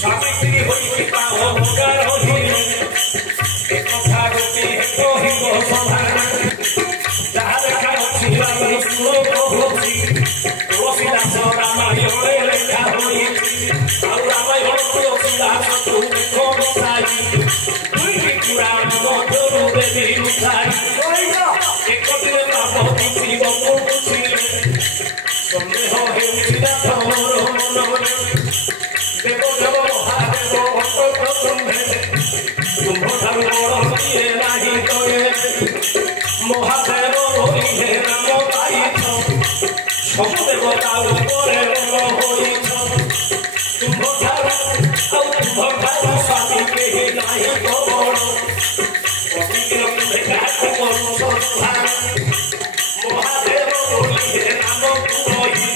सावित्री होई पाओ गार होई एक भागती है तो ही वो सभाना जहाँ देखा होती राम सुनो को होती तुलसी दास रामायण लेखा होई और रामायण तुलसी दास तू देखो बताई तुई की पुराण मधुर देवी उठाई एक दिन बाप होती बबू पूछिले संदेह हेउछि दास मोर मनरे देव देव महादेव भक्त तुम्हे तुम्भ ठारू बड़ किए नाही कहे महादेव होइले नाम पाइछ सब देवता उपरे रंग होइछ तुम्भ ठारू स्वामी केहि नाही बड़ प्रतिदिन तुम्हे काट करू संसार महादेव होइले नाम पुरोहि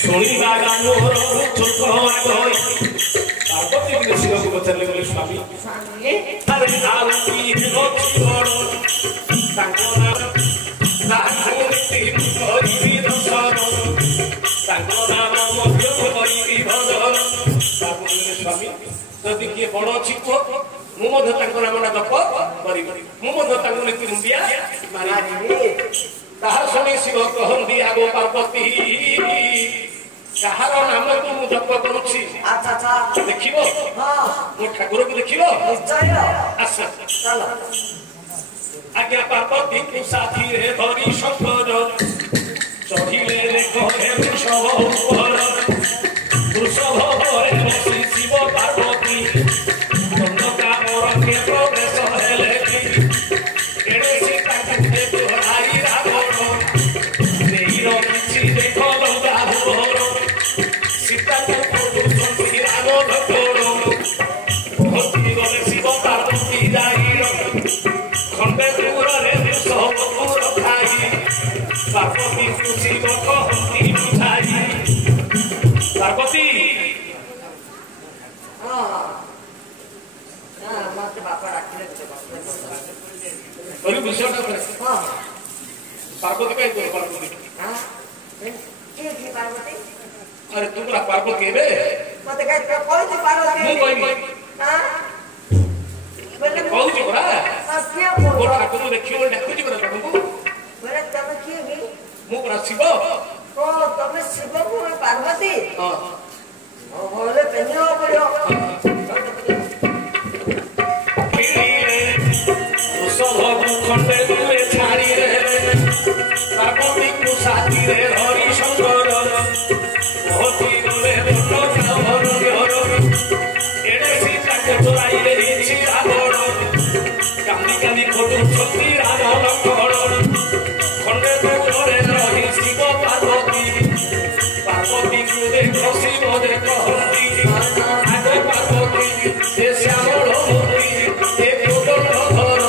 शुणा गानोर चुप पार्वती शिव को पचारे बोले स्वामी अरे आलती बड़ स्वामी जदि किए बड़ अच्छी कह मुझे नाम ना जप करी मुझे नीति मुंडिया मारी ताहा शुणी शिव कहती आगो पार्वती कहार नाम को मु जप करुछि देखिबो मो ठाकुर को देखिबो आसा चल आज्ञा पार्वती को साथी रे धरी शंकर चढ़िले रे कहे वृषभ ऊपर वृषभ रे बसी शिव पार्वती नंदका मोरके प्रवेश हेले एड़े सीता के तोहाई रावण नेई रखिछि देखो लंका भोर सीता को फोटो संति राम भक्तोर भक्ति गले शिव पार्वती जाई खंडे दूर रे सब दूर खाई पार्वती खुशी कहती बुझाई पार्वती पार्वती कहीं पार्वती अरे तू पूरा पार्वती है मते कह पार्वती मु कहबी बोले कहू पूरा सत्य बोल ठाकुर देखियो देखुची पूरा तुमको बोले तब की भी मु पूरा शिव ओ तमे शिव को पार्वती हां ओ बोले पेनियो पड़ियो खंडे दूरे छाड़ी रे पार्वती को साथी रे हरि शंकर होती गले भर एड़े सीता के चोराई ले छी रावण कांदी कांदी फोटो छती रावण लक्ष्मण खंडे दूरे रही शिव पार्वती पार्वती को देखो शिव देखो हंती आगे पार्वती से श्यामल होती एक फोटो घर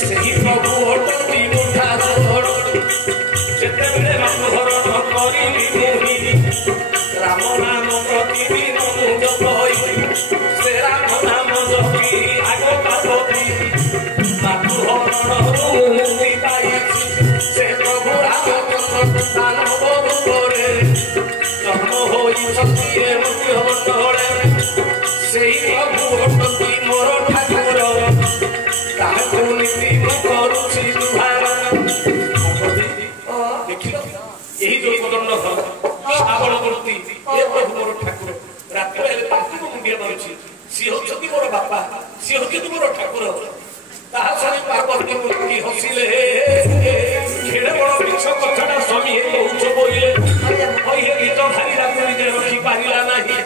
सही प्रभु होटती मुठा धर जेते बेले राम हरण करी मोहि राम नाम प्रतिदिन जप होई से राम नाम जपी आग पार्वती मातु हरण मुक्ति पाई से प्रभु राम दानव रूपरे जन्म होई सतीरे मुक्ति होतळे सेई प्रभु होटती मोर ठाकुर काहको नीति मु करूछि दुहार देखिलो यही जो कदम श्रावण मूर्ति ए प्रभु मोर ठाकुर राति बेले ताकि मुंडिया मारुछि सी होछति मोर बापा सी होछति मोर ठाकुर ताहा सरी पार्वती मूर्ति हसिले खेड़े बड़ बिछ कथाटा स्वामी कहूछ बोलिले कहिए गीत भारी रात्रि जे रखी पारिला नाही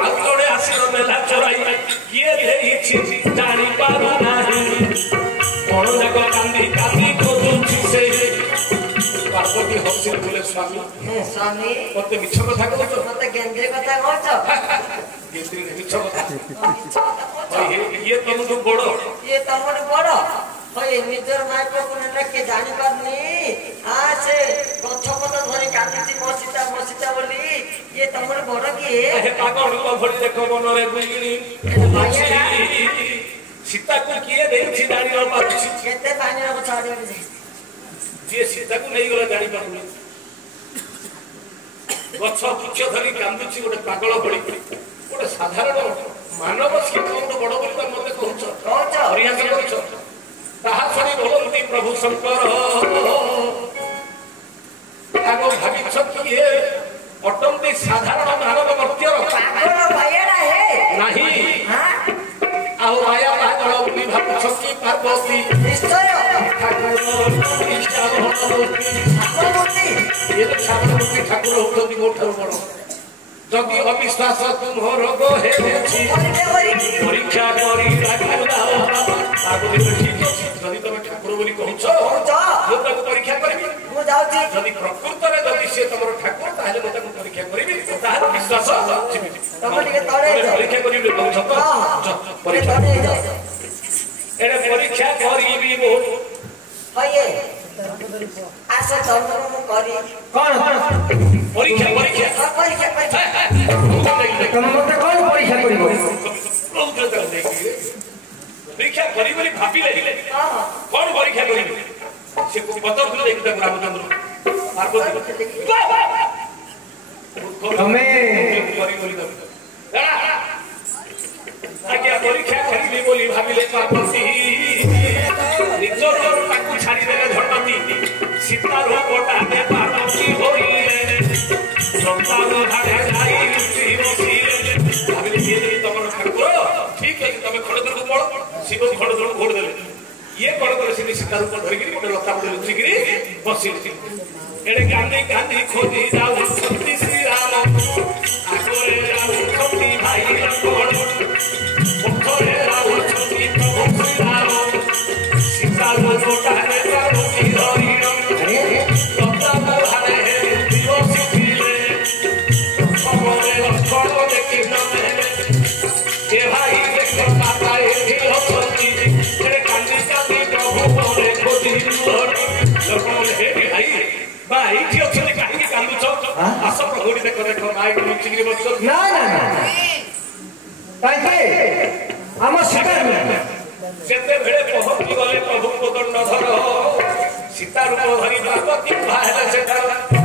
आउ तोड़े आसिर मेला चोराई किए देइछि जानी पारु नाही कोण जाक कांदी कांदी खोजुछि से पार्वती हसिल बोले स्वामी स्वामी मते मिछ कथा कहछ मते गेंद्रे कथा कहछ गेंद्रे मिछ कथा ये तमनु बड़ होय निजर माइक्रो को ने के जानि पारनी आ से गछपत धरि काटिछि मसिता बोली ये तमर बड़ की ए पागल को भरि देखो बनरे बुइनी सीता को किए देछि जानि न पाछि केते पानी रो छा जी सीता को नहीं गला जानी पारुनी गछ वृक्ष धरी कांदुची गोटे पागल भली गोटे साधारण मानव से बड़ बोली तो मत कहूछ ताहा शुणी बोलती प्रभु शंकर आगो भावी किए अटंती साधारण मानव मर्त्यर नहीं आओ माया पागल बोली भावी पार्वती ये तो छात्रमूर्ति ठाकुर होती मोठार बड़ जदि अविश्वास तुम रोग है परीक्षा जदि तुम ठाकुर बोली कहूँ परीक्षा करी जदि प्रकृत में जदि सी तुम ठाकुर ताहले परीक्षा करी विश्वास परीक्षा करी परीक्षा करी आशा धर्म करी कौन परीक्षा परीक्षा तुम मत कौन परीक्षा करिबो परीक्षा करी बोली भाबिले कौन परीक्षा करी से को बतर दे एक तक रामचंद्र पार्वती हमें करी बोली आज्ञा परीक्षा करी बोली भाबिले पार्वती निजर ताकू छाड़ी देले धरती सीता रूपटा दे पार्वती होइले संसार भागे जाई लुटी बसिले भाबिले ये तमर ठाकुर ठीक है तमे खड़दर को पड़ शिव खड़दर को घोड़ देले ये खड़दर से सीता रूप धरि गिरी गोटे लता पड़े लुचि गिरी बसिले एडे गांधी गांधी खोजी जाऊ सती श्री राम आगोरे जाऊ सती भाई लखन ओखरे जाऊ सती प्रभु श्री राम सीता रूपटा दे पार्वती होइले लता पड़े दियो सिखिले समरे लखन देखि नमे ए भाई देखो माता एठी होती एडे कांदी कांदी प्रभु बोले खोजी लखन हे भाई भाई की अछले काहे कांदु छ आस प्रभु देखो देखो माई को चिंगरी बच्चो ना ना ना ताके हम शिकार सेते भेड़े पहुंची गले प्रभु को दंड धर सीता रूप धरी पार्वती बाहर से